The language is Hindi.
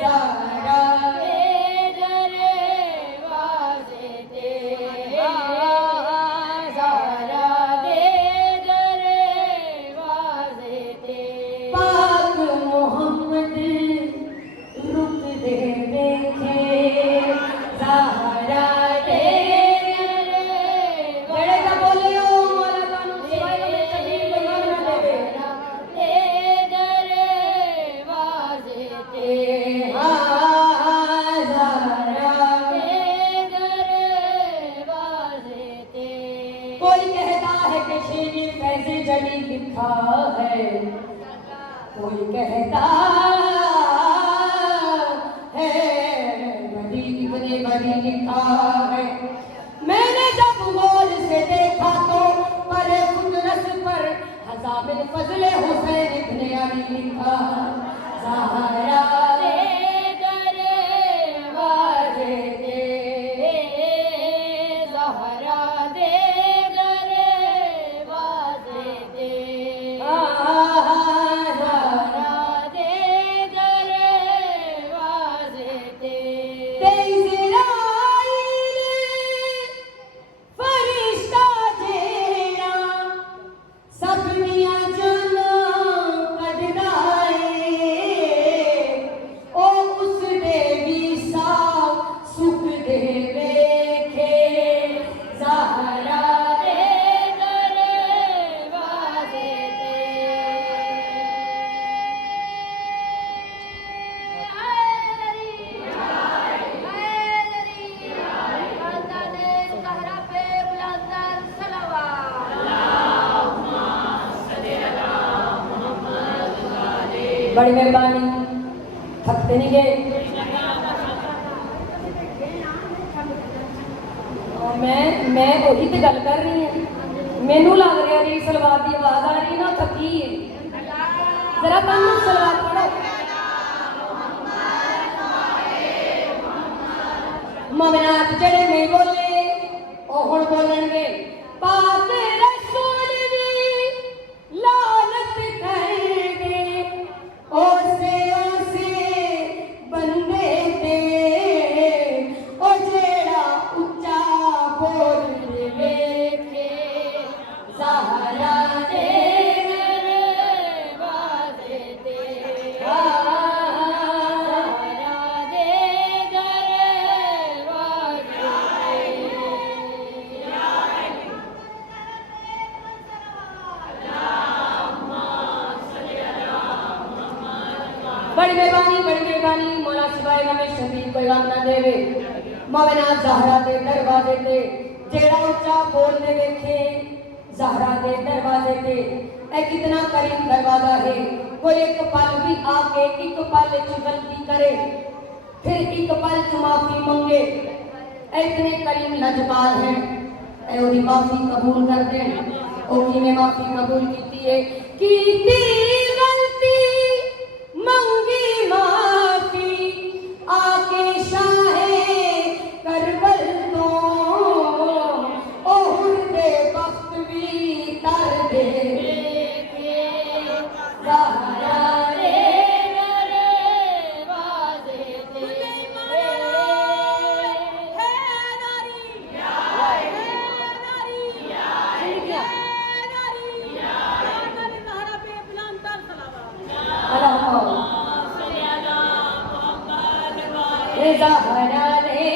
ज़हरा दे दरवाज़े ते, ज़हरा दे दरवाज़े ते। पाक मोहम्मद रुत दे देखे, ज़हरा दे दरवाज़े बोलियो मौला तानू सिवाय में कभी बयान न देवे। दे दरवाज़े ते, ज़हरा दे दरवाज़े ते। कोई कहता है कि शेर फैज़ जली लिखा है, कोई कहता है बड़ी इतने बड़ी लिखा है। मैंने जब गौर से देखा तो पर कुदरत पर हज़ामिल फज़ले हुसैन इब्ने अली लिखा। ज़हरा दे दरवाज़े ते, ज़हरा दे दरवाज़े ते, ज़हरा दे दरवाज़े ते। इज़राइल फरिश्ता जेड़ा सबनियां जानां कढदा ओ उस दे भी साफ सुख दे वेखे। ज़हरा दे दरवाज़े ते। बड़ी मेहरबानी, थकते नहीं गए। मैं वही तो गल कर रही हूँ। मैनू लग रहा जी सलवार की आवाज आ रही ना, थकी है। जरा कानू सलवार पढ़ो। मोमिनात जड़े नहीं बोले वो हुण बोलणगे। पाक रसूल भी लानत करेंगे ओसे बंदे ते, ओ जेड़ा उच्चा बोल वेखे। ज़हरा दे दरवाज़े ते, ज़हरा दे दरवाज़े बड़ी मेहरबानी मौला सिवाय हमें शबीर कोई गम ना देवे। मोमिनात ज़हरा दे दरवाज़े ते, जेड़ा उच्चा बोलने वेखे। ज़हरा दे दरवाज़े ते, ए कितना करीम दरवाज़ा है। कोई एक पल भी आके एक पल च गलती करे, फिर एक पल च माफी मंगे, इतने करीम लजपाल हैं। ए ओदी माफी कबूल कर दे। ओ किवें माफी कबूल कीती है? कीती गलती मंगी माफी, आके शाहे करबल तो ओहुद दे वक्त भी तर दे वेखे। ज़हरा दे दरवाज़े ते, ज़हरा दे